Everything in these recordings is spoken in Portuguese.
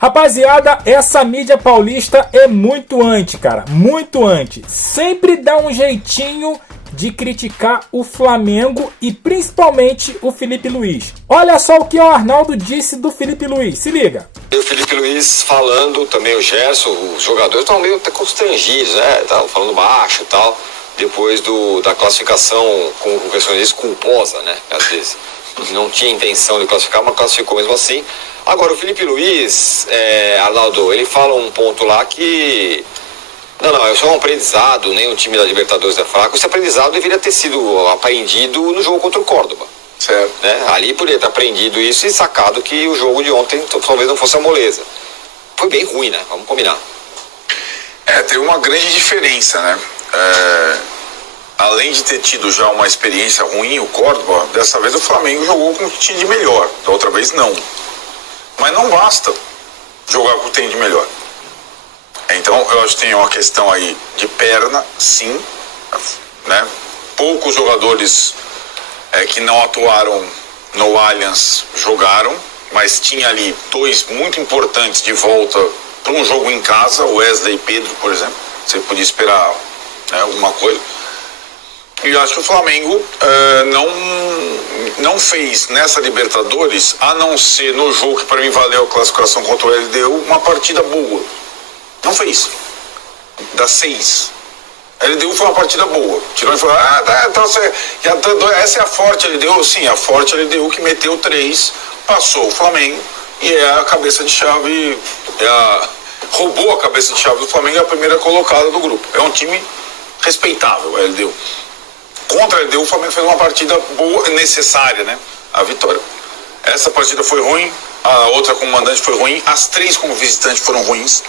Rapaziada, essa mídia paulista é muito anti, cara. Muito anti. Sempre dá um jeitinho de criticar o Flamengo e principalmente o Felipe Luiz. Olha só o que o Arnaldo disse do Felipe Luiz. Se liga. O Felipe Luiz falando, também o Gerson, os jogadores estão meio até constrangidos, né? Estavam falando baixo e tal. Depois da classificação, com o pessoal diz, culposa, né? Às vezes não tinha intenção de classificar, mas classificou mesmo assim. Agora, o Felipe Luiz, Arnaldo, ele fala um ponto lá que... Não, é só um aprendizado, nem o time da Libertadores é fraco. Esse aprendizado deveria ter sido aprendido no jogo contra o Córdoba. Certo. Né? Ali poderia ter aprendido isso e sacado que o jogo de ontem talvez não fosse a moleza. Foi bem ruim, né? Vamos combinar. Tem uma grande diferença, né? Além de ter tido já uma experiência ruim, o Córdoba, dessa vez o Flamengo jogou com o que tinha de melhor. Da outra vez, não. Mas não basta jogar com o que tem de melhor. Então, eu acho que tem uma questão aí de perna, sim, né? Poucos jogadores que não atuaram no Allianz jogaram, mas tinha ali dois muito importantes de volta para um jogo em casa, o Wesley e Pedro, por exemplo. Você podia esperar, né, alguma coisa. E acho que o Flamengo não fez nessa Libertadores, a não ser no jogo que para mim valeu a classificação contra o LDU, uma partida boa. Não fez. Das 6. A LDU foi uma partida boa. Tirou e falou, essa é a forte LDU. Sim, a forte LDU que meteu 3, passou o Flamengo e é a cabeça de chave, roubou a cabeça de chave do Flamengo e é a primeira colocada do grupo. É um time respeitável, a LDU. Contra a LDU, o Flamengo fez uma partida boa, necessária, né? A vitória. Essa partida foi ruim, a outra como mandante foi ruim, as 3 como visitante foram ruins.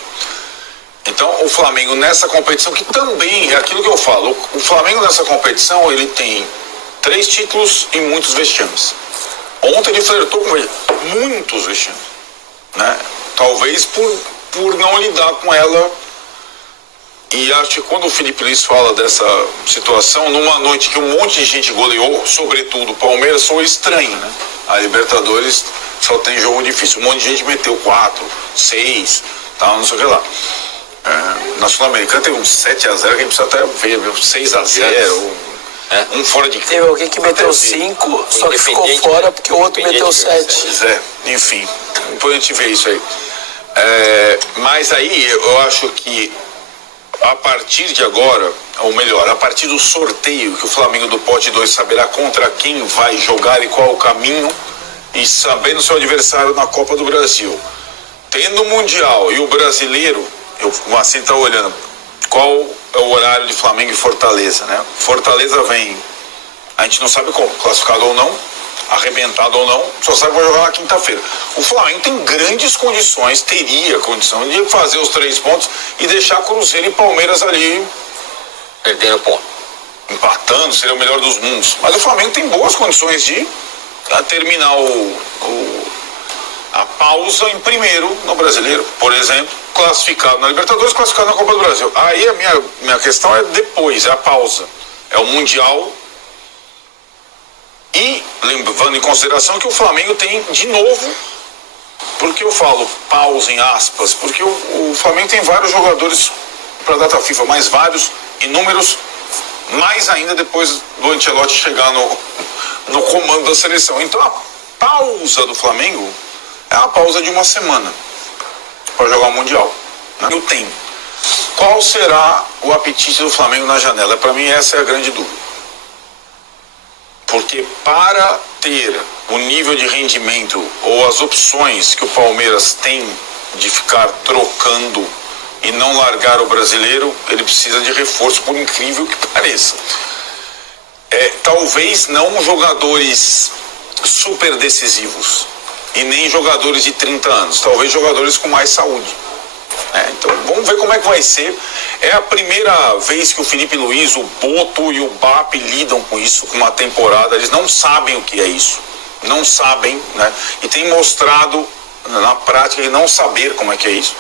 Então, o Flamengo nessa competição, que também é aquilo que eu falo, o Flamengo nessa competição, ele tem 3 títulos e muitos vexames. Ontem ele flertou com ele, muitos vexames, né? Talvez por não lidar com ela. E acho que quando o Felipe Luiz fala dessa situação, numa noite que um monte de gente goleou, sobretudo o Palmeiras, foi estranho, né? A Libertadores só tem jogo difícil. Um monte de gente meteu 4, 6, tal, não sei o que lá. Na Sul-Americana teve um 7-0 que a gente precisa até ver, 6-0, um fora de casa. Teve alguém que meteu 5, só que ficou fora porque o outro meteu 7. Enfim, depois a gente vê isso aí. Mas aí eu acho que a partir de agora, ou melhor, a partir do sorteio, que o Flamengo do Pote 2 saberá contra quem vai jogar e qual o caminho, e sabendo seu adversário na Copa do Brasil, tendo o Mundial e o Brasileiro, o Marcinho está olhando qual é o horário de Flamengo e Fortaleza, né? Fortaleza vem, a gente não sabe como, classificado ou não, arrebentado ou não, só sabe que vai jogar na quinta-feira. O Flamengo tem grandes condições, teria condição de fazer os 3 pontos e deixar Cruzeiro e Palmeiras ali perdendo ponto, empatando, seria o melhor dos mundos. Mas o Flamengo tem boas condições de terminar a pausa em primeiro no Brasileiro, por exemplo, classificado na Libertadores, classificado na Copa do Brasil. Aí a minha questão é depois, é a pausa, é o Mundial. E levando em consideração que o Flamengo tem de novo, porque eu falo pausa em aspas, porque o Flamengo tem vários jogadores para a data FIFA, mais vários, inúmeros, mais ainda depois do Ancelotti chegar no comando da seleção. Então a pausa do Flamengo é uma pausa de uma semana para jogar o Mundial, né? Eu tenho. Qual será o apetite do Flamengo na janela? Para mim essa é a grande dúvida. Porque para ter o nível de rendimento ou as opções que o Palmeiras tem de ficar trocando e não largar o brasileiro, ele precisa de reforço, por incrível que pareça. Talvez não jogadores super decisivos e nem jogadores de 30 anos, talvez jogadores com mais saúde. Então vamos ver como é que vai ser. É a primeira vez que o Felipe Luiz, o Boto e o BAP lidam com isso, com uma temporada. Eles não sabem o que é isso, não sabem, né? E tem mostrado na prática de não saber como é que é isso.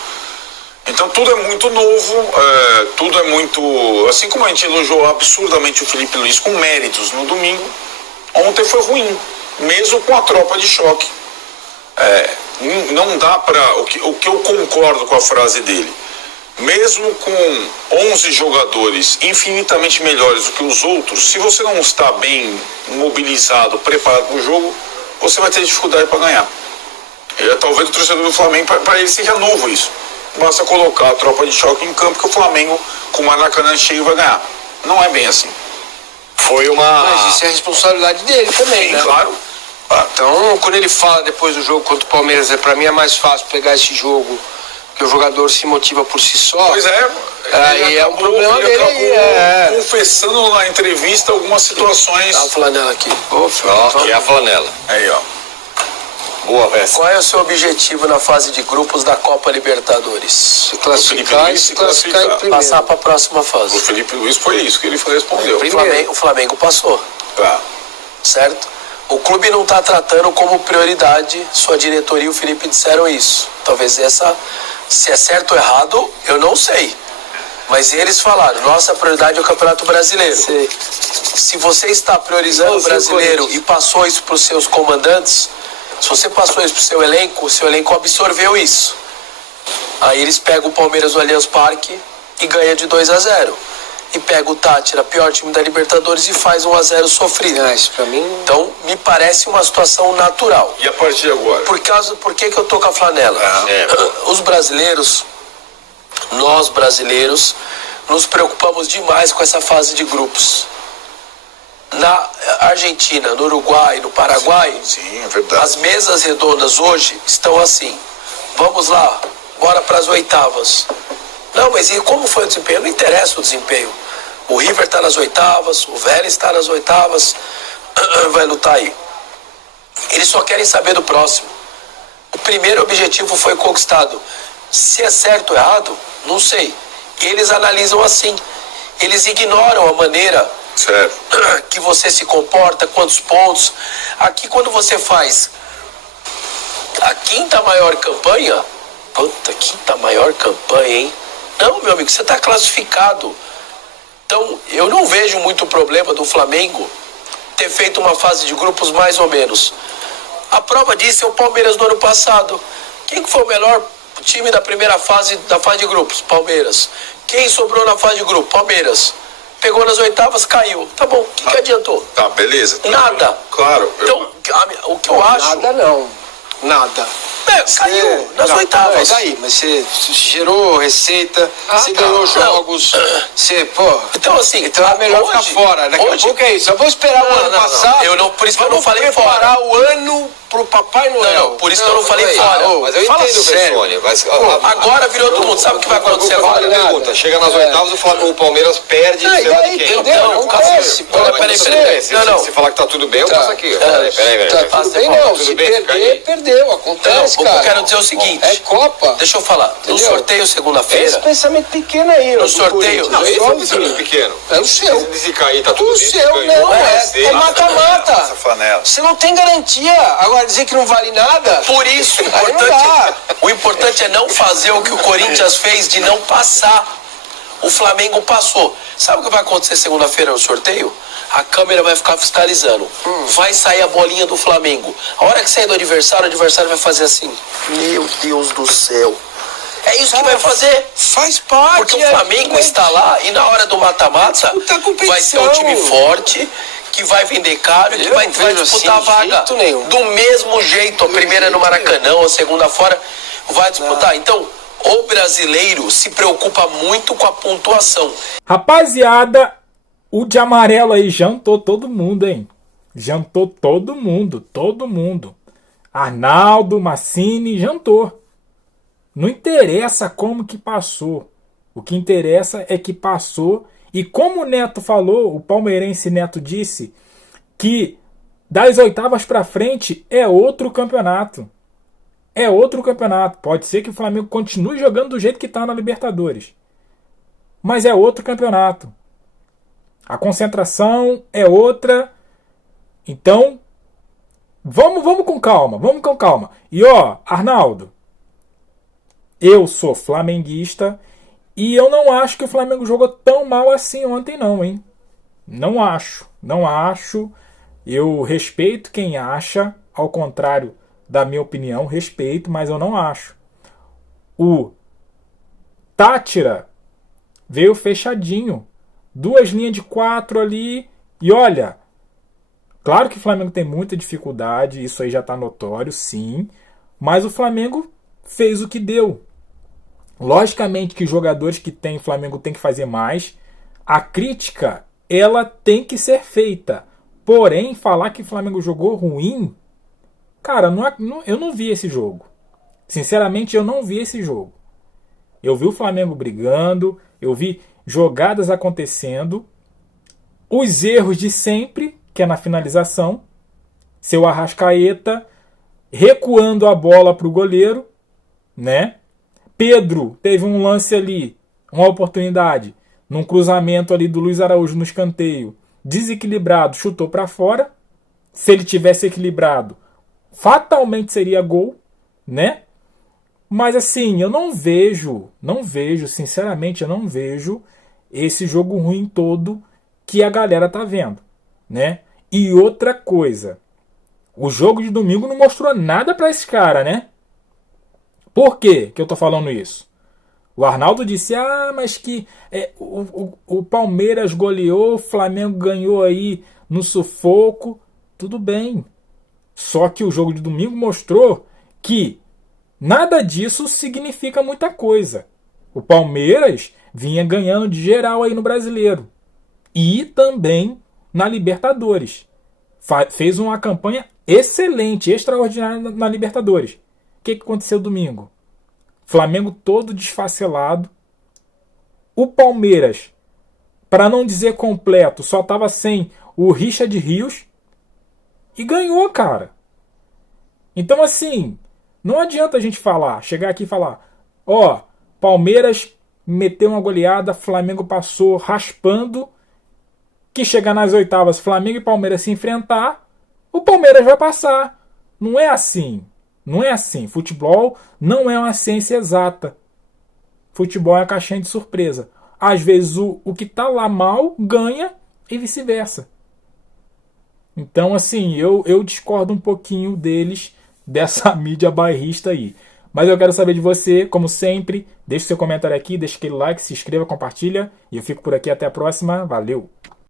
Então tudo é muito novo, tudo é muito... Assim como a gente elogiou absurdamente o Felipe Luiz com méritos no domingo, ontem foi ruim, mesmo com a tropa de choque. não dá para... O que eu concordo com a frase dele, mesmo com 11 jogadores infinitamente melhores do que os outros, se você não está bem mobilizado, preparado para o jogo, você vai ter dificuldade para ganhar. Talvez o torcedor do Flamengo, para ele seja novo isso. Basta colocar a tropa de choque em campo que o Flamengo, com o Maracanã cheio, vai ganhar. Não é bem assim. Foi uma... Mas isso é a responsabilidade dele também, Sim, né? claro. Então, quando ele fala depois do jogo contra o Palmeiras, pra mim é mais fácil pegar esse jogo, que o jogador se motiva por si só. Pois é. Aí é um problema ele dele acabou confessando na entrevista algumas situações. Dá a flanela aqui. Aqui é a flanela. Aí, ó. Boa, Vessa. Qual é o seu objetivo na fase de grupos da Copa Libertadores? Se classificar e se classificar em primeiro. Passar para a próxima fase. O Felipe Luiz foi isso que ele respondeu. O Flamengo passou. Tá. Certo? O clube não está tratando como prioridade, sua diretoria e o Felipe disseram isso. Talvez se é certo ou errado, eu não sei. Mas eles falaram, nossa prioridade é o Campeonato Brasileiro. Sim. Se você está priorizando o brasileiro e passou isso para os seus comandantes, se você passou isso para o seu elenco absorveu isso. Aí eles pegam o Palmeiras no Allianz Parque e ganha de 2-0. E pega o Tátira, pior time da Libertadores, e faz 1-0 sofrido. Isso pra mim... Então, me parece uma situação natural. E a partir de agora? Por que eu tô com a flanela? Os brasileiros, nós brasileiros, nos preocupamos demais com essa fase de grupos. Na Argentina, no Uruguai, no Paraguai, sim, é verdade. As mesas redondas hoje estão assim. Vamos lá, bora para as oitavas. Não, mas e como foi o desempenho? Não interessa o desempenho. O River está nas oitavas, o Vélez está nas oitavas, vai lutar aí. Eles só querem saber do próximo. O primeiro objetivo foi conquistado. Se é certo ou errado, não sei. Eles analisam assim. Eles ignoram a maneira que você se comporta, quantos pontos. Aqui, quando você faz a quinta maior campanha, quinta maior campanha, hein? Não, meu amigo, você está classificado. Então, eu não vejo muito problema do Flamengo ter feito uma fase de grupos mais ou menos. A prova disso é o Palmeiras no ano passado. Quem foi o melhor time da primeira fase, da fase de grupos? Palmeiras. Quem sobrou na fase de grupo? Palmeiras. Pegou nas oitavas, caiu. Tá bom, o que adiantou? Tá, beleza. Nada. Claro. Então, o que eu acho... Nada não. Nada. Caiu nas oitavas. Mas aí, mas você gerou receita, você ganhou jogos, você, Então assim, então é melhor ficar fora. Daqui a pouco é isso. Eu vou esperar o ano passar. Eu não, por isso que eu não falei preparar fora. o ano pro Papai Noel. Não, por isso que eu não falei fora. Mas eu entendo, Vessone. Agora virou todo mundo. Sabe o que vai acontecer agora? Pergunta, chega nas oitavas, o Palmeiras perde. Entendeu? Acontece. Peraí. Se falar que tá tudo bem, eu passo aqui. Peraí. Tudo bem, não. Se perder, perdeu. Acontece, cara. Eu quero dizer o seguinte. É Copa. Deixa eu falar. No sorteio segunda-feira... Esse pensamento pequeno aí. No sorteio... Não, esse é um pensamento pequeno. É o seu. Se cair, tá tudo bem. O seu não, é mata-mata. Você não tem garantia. Agora dizer que não vale nada... Por isso, o importante é não fazer o que o Corinthians fez de não passar. O Flamengo passou. Sabe o que vai acontecer segunda-feira no sorteio? A câmera vai ficar fiscalizando. Vai sair a bolinha do Flamengo. A hora que sair do adversário, o adversário vai fazer assim. Meu Deus do céu. É isso que vai fazer. Faz parte. Porque o Flamengo está lá e na hora do mata-mata vai ser um time forte, que vai vender caro e que vai disputar a vaga. Do mesmo jeito. A primeira é no Maracanã, a segunda fora vai disputar. Então, o brasileiro se preocupa muito com a pontuação. Rapaziada, o de amarelo aí jantou todo mundo, hein? Jantou todo mundo. Arnaldo, Massini, jantou. Não interessa como que passou. O que interessa é que passou. E como o Neto falou, o palmeirense Neto disse que das oitavas pra frente é outro campeonato. É outro campeonato. Pode ser que o Flamengo continue jogando do jeito que está na Libertadores. Mas é outro campeonato. A concentração é outra. Então, vamos com calma. E ó, Arnaldo, eu sou flamenguista e eu não acho que o Flamengo jogou tão mal assim ontem não, hein? Não acho. Eu respeito quem acha, ao contrário da minha opinião, respeito, mas eu não acho. O Tátira veio fechadinho. 2 linhas de 4 ali. E olha, claro que o Flamengo tem muita dificuldade, isso aí já está notório, sim. Mas o Flamengo fez o que deu. Logicamente que jogadores que tem o Flamengo tem que fazer mais. A crítica, ela tem que ser feita. Porém, falar que o Flamengo jogou ruim, cara, eu não vi esse jogo. Sinceramente, eu não vi esse jogo. Eu vi o Flamengo brigando, eu vi jogadas acontecendo, os erros de sempre, que é na finalização, seu Arrascaeta recuando a bola para o goleiro, né? Pedro teve um lance ali, uma oportunidade, num cruzamento ali do Luiz Araújo no escanteio, desequilibrado, chutou para fora. Se ele tivesse equilibrado, fatalmente seria gol, né? Mas assim, eu não vejo, sinceramente, eu não vejo esse jogo ruim todo que a galera tá vendo, né? E outra coisa, o jogo de domingo não mostrou nada para esse cara, né? Por que eu tô falando isso? O Arnaldo disse, mas que o Palmeiras goleou, o Flamengo ganhou aí no sufoco. Tudo bem. Só que o jogo de domingo mostrou que nada disso significa muita coisa. O Palmeiras vinha ganhando de geral aí no Brasileiro. E também na Libertadores. Fez uma campanha excelente, extraordinária na Libertadores. O que aconteceu domingo? Flamengo todo desfacelado. O Palmeiras, para não dizer completo, só estava sem o Richard Rios. E ganhou, cara. Então, assim, não adianta a gente chegar aqui e falar, Palmeiras meteu uma goleada, Flamengo passou raspando, que chegar nas oitavas, Flamengo e Palmeiras se enfrentar, o Palmeiras vai passar. Não é assim. Não é assim. Futebol não é uma ciência exata. Futebol é uma caixinha de surpresa. Às vezes o que tá lá mal ganha e vice-versa. Então, assim, eu discordo um pouquinho dessa mídia bairrista aí. Mas eu quero saber de você, como sempre. Deixe seu comentário aqui, deixe aquele like, se inscreva, compartilha. E eu fico por aqui, até a próxima. Valeu!